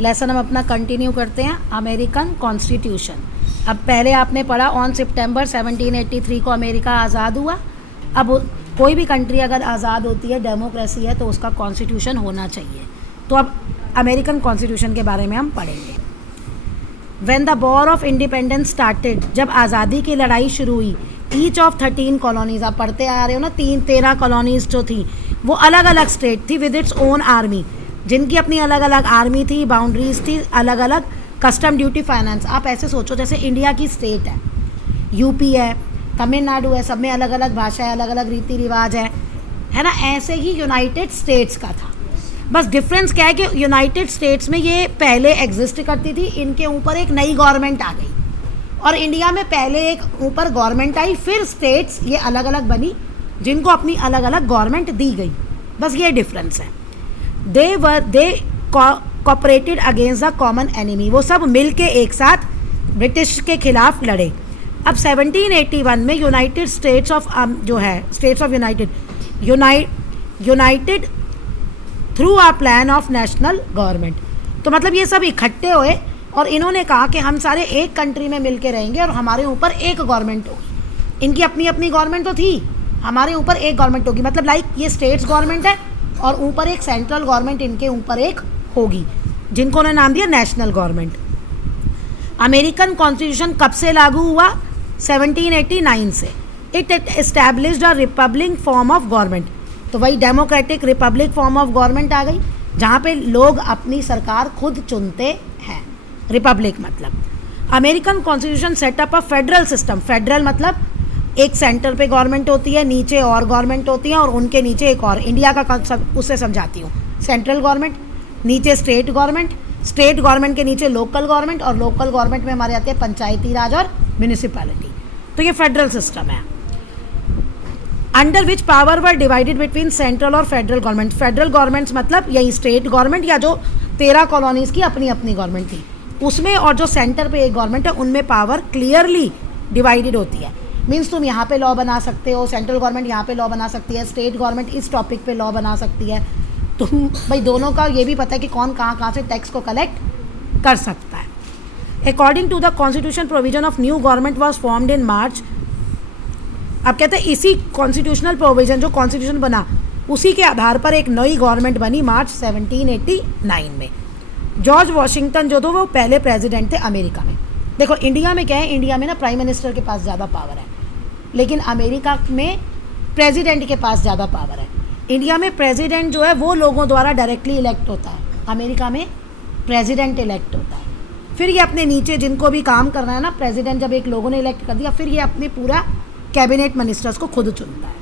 Lesson हम अपना continue करते हैं। American constitution. अब पहले आपने पढ़ा ऑन सितंबर 1783 को अमेरिका आज़ाद हुआ। अब कोई भी कंट्री अगर आज़ाद होती है, डेमोक्रेसी है, तो उसका कॉन्स्टिट्यूशन होना चाहिए। तो अब अमेरिकन कॉन्स्टिट्यूशन के बारे में हम पढ़ेंगे। When the war of independence started, जब आज़ादी की लड़ाई शुरू हुई, ईच ऑफ 13 कॉलोनीज, आप पढ़ते आ रहे हो ना, 13 कॉलोनीज जो थी वो अलग अलग स्टेट थी विद इट्स ओन आर्मी, जिनकी अपनी अलग अलग आर्मी थी, बाउंड्रीज थी, अलग अलग कस्टम ड्यूटी फाइनेंस। आप ऐसे सोचो जैसे इंडिया की स्टेट है, यूपी है, तमिलनाडु है, सब में अलग अलग भाषा है, अलग अलग रीति रिवाज है ना। ऐसे ही यूनाइटेड स्टेट्स का था। बस डिफरेंस क्या है कि यूनाइटेड स्टेट्स में ये पहले एग्जिस्ट करती थी, इनके ऊपर एक नई गवर्नमेंट आ गई, और इंडिया में पहले एक ऊपर गवर्नमेंट आई, फिर स्टेट्स ये अलग अलग बनी जिनको अपनी अलग अलग गवर्नमेंट दी गई। बस ये डिफरेंस है। They cooperated against the common enemy, वो सब मिल के एक साथ ब्रिटिश के खिलाफ लड़े। अब 1781 में यूनाइटेड स्टेट्स ऑफ जो है states of united through a plan of national government. तो मतलब ये सब इकट्ठे हुए और इन्होंने कहा कि हम सारे एक कंट्री में मिल के रहेंगे और हमारे ऊपर एक गवर्नमेंट होगी। इनकी अपनी अपनी गवर्नमेंट तो थी, हमारे ऊपर एक गवर्नमेंट होगी। मतलब लाइक ये स्टेट्स गवर्नमेंट है और ऊपर एक सेंट्रल गवर्नमेंट इनके ऊपर एक होगी, जिनको उन्होंने नाम दिया नेशनल गवर्नमेंट। अमेरिकन कॉन्स्टिट्यूशन कब से लागू हुआ? 1789 से। It established a republic form of government. तो वही democratic republic form of government आ गई, जहाँ पे लोग अपनी सरकार खुद चुनते हैं। रिपब्लिक मतलब American constitution setup a federal system. Federal मतलब एक सेंटर पे गवर्नमेंट होती है, नीचे और गवर्नमेंट होती है, और उनके नीचे एक और। इंडिया का कॉन्सेप्ट उससे समझाती हूँ। सेंट्रल गवर्नमेंट, नीचे स्टेट गवर्नमेंट, स्टेट गवर्नमेंट के नीचे लोकल गवर्नमेंट, और लोकल गवर्नमेंट में हमारे आते हैं पंचायती राज और म्यूनिसिपैलिटी। तो ये फेडरल सिस्टम है। Under which power were divided between central और फेडरल गवर्नमेंट। फेडरल गवर्नमेंट्स मतलब यही स्टेट गवर्नमेंट या जो 13 कॉलोनीज़ की अपनी अपनी गवर्नमेंट थी उसमें, और जो सेंटर पे एक गवर्नमेंट है उनमें पावर क्लियरली डिवाइडेड होती है। मीन्स तुम यहाँ पे लॉ बना सकते हो, सेंट्रल गवर्नमेंट यहाँ पे लॉ बना सकती है, स्टेट गवर्नमेंट इस टॉपिक पे लॉ बना सकती है। तुम भाई दोनों का ये भी पता है कि कौन कहाँ कहाँ से टैक्स को कलेक्ट कर सकता है। According to the constitution provision of new government was formed in March. अब कहते हैं इसी कॉन्स्टिट्यूशनल प्रोविजन जो कॉन्स्टिट्यूशन बना उसी के आधार पर एक नई गवर्नमेंट बनी मार्च 1789 में। जॉर्ज वॉशिंगटन जो थे वो पहले प्रेसिडेंट थे अमेरिका में। देखो इंडिया में क्या है, इंडिया में ना प्राइम मिनिस्टर के पास ज़्यादा पावर है, लेकिन अमेरिका में प्रेसिडेंट के पास ज़्यादा पावर है। इंडिया में प्रेसिडेंट जो है वो लोगों द्वारा डायरेक्टली इलेक्ट होता है, अमेरिका में प्रेसिडेंट इलेक्ट होता है। फिर ये अपने नीचे जिनको भी काम करना है ना, प्रेसिडेंट जब एक लोगों ने इलेक्ट कर दिया, फिर ये अपने पूरा कैबिनेट मिनिस्टर्स को खुद चुनता है।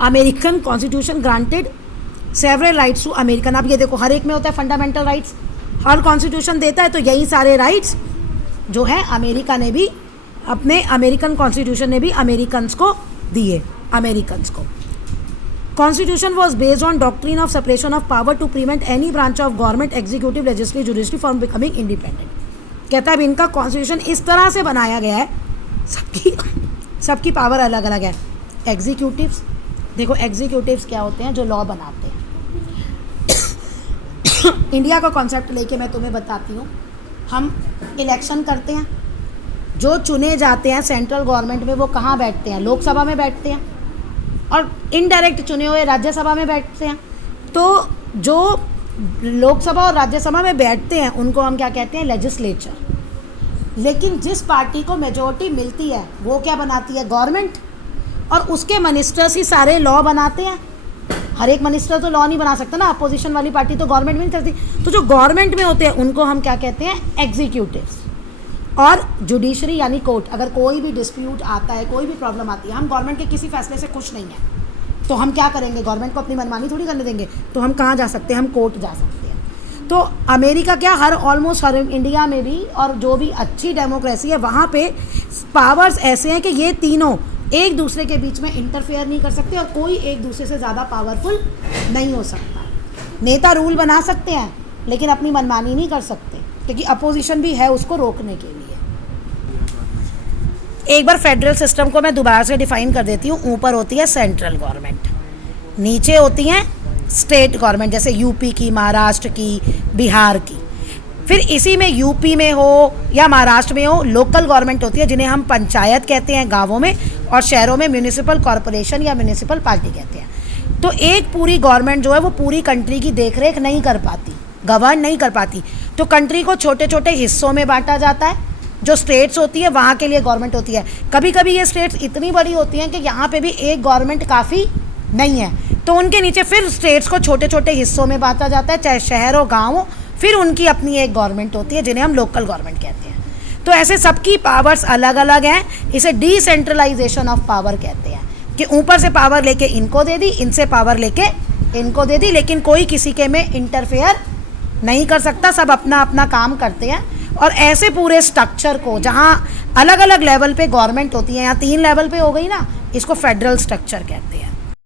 American constitution granted several rights to American. अब ये देखो हर एक में होता है फंडामेंटल राइट्स, हर कॉन्स्टिट्यूशन देता है, तो यही सारे राइट्स जो है अमेरिका ने भी अपने अमेरिकन कॉन्स्टिट्यूशन ने भी अमेरिकन्स को दिए। अमेरिकन्स को constitution was based on doctrine of separation of power to prevent any branch of government executive legislative judiciary from becoming independent. कहता है इनका कॉन्स्टिट्यूशन इस तरह से बनाया गया है, सबकी पावर अलग अलग है। एग्जीक्यूटिव्स, देखो एग्जीक्यूटिव्स क्या होते हैं? जो लॉ बनाते हैं। इंडिया का कॉन्सेप्ट लेके मैं तुम्हें बताती हूँ। हम इलेक्शन करते हैं, जो चुने जाते हैं सेंट्रल गवर्नमेंट में वो कहाँ बैठते हैं? लोकसभा में बैठते हैं, और इनडायरेक्ट चुने हुए राज्यसभा में बैठते हैं। तो जो लोकसभा और राज्यसभा में बैठते हैं उनको हम क्या कहते हैं? लेजिस्लेचर। लेकिन जिस पार्टी को मेजोरिटी मिलती है वो क्या बनाती है? गवर्नमेंट, और उसके मिनिस्टर्स ही सारे लॉ बनाते हैं। हर एक मिनिस्टर तो लॉ नहीं बना सकता ना, अपोजिशन वाली पार्टी तो गवर्नमेंट में नहीं चलती। तो जो गवर्नमेंट में होते हैं उनको हम क्या कहते हैं? एग्जीक्यूटिव्स। और जुडिशरी यानी कोर्ट। अगर कोई भी डिस्प्यूट आता है, कोई भी प्रॉब्लम आती है, हम गवर्नमेंट के किसी फैसले से खुश नहीं हैं, तो हम क्या करेंगे? गवर्नमेंट को अपनी मनमानी थोड़ी करने देंगे, तो हम कहाँ जा सकते हैं? हम कोर्ट जा सकते हैं। तो अमेरिका क्या, ऑलमोस्ट हर इंडिया में भी, और जो भी अच्छी डेमोक्रेसी है वहाँ पे पावर्स ऐसे हैं कि ये तीनों एक दूसरे के बीच में इंटरफेयर नहीं कर सकते, और कोई एक दूसरे से ज़्यादा पावरफुल नहीं हो सकता। नेता रूल बना सकते हैं लेकिन अपनी मनमानी नहीं कर सकते, क्योंकि अपोजिशन भी है उसको रोकने के लिए। एक बार फेडरल सिस्टम को मैं दोबारा से डिफाइन कर देती हूँ। ऊपर होती है सेंट्रल गवर्नमेंट, नीचे होती हैं स्टेट गवर्नमेंट, जैसे यूपी की, महाराष्ट्र की, बिहार की। फिर इसी में यूपी में हो या महाराष्ट्र में हो लोकल गवर्नमेंट होती है, जिन्हें हम पंचायत कहते हैं गांवों में, और शहरों में म्यूनिसिपल कॉरपोरेशन या म्यूनिसिपल पार्टी कहते हैं। तो एक पूरी गवर्नमेंट जो है वो पूरी कंट्री की देखरेख नहीं कर पाती, गवर्न नहीं कर पाती। तो कंट्री को छोटे छोटे हिस्सों में बांटा जाता है। जो स्टेट्स होती है वहाँ के लिए गवर्नमेंट होती है। कभी कभी ये स्टेट्स इतनी बड़ी होती हैं कि यहाँ पे भी एक गवर्नमेंट काफ़ी नहीं है, तो उनके नीचे फिर स्टेट्स को छोटे छोटे हिस्सों में बांटा जाता है, चाहे शहर हो गाँव हो, फिर उनकी अपनी एक गवर्नमेंट होती है जिन्हें हम लोकल गवर्नमेंट कहते हैं। तो ऐसे सबकी पावर्स अलग अलग हैं। इसे डिसेंट्रलाइजेशन ऑफ पावर कहते हैं कि ऊपर से पावर लेके इनको दे दी, इनसे पावर लेके इनको दे दी, लेकिन कोई किसी के में इंटरफेयर नहीं कर सकता, सब अपना अपना काम करते हैं। और ऐसे पूरे स्ट्रक्चर को, जहाँ अलग अलग लेवल पे गवर्नमेंट होती है, यहाँ 3 लेवल पे हो गई ना, इसको फेडरल स्ट्रक्चर कहते हैं।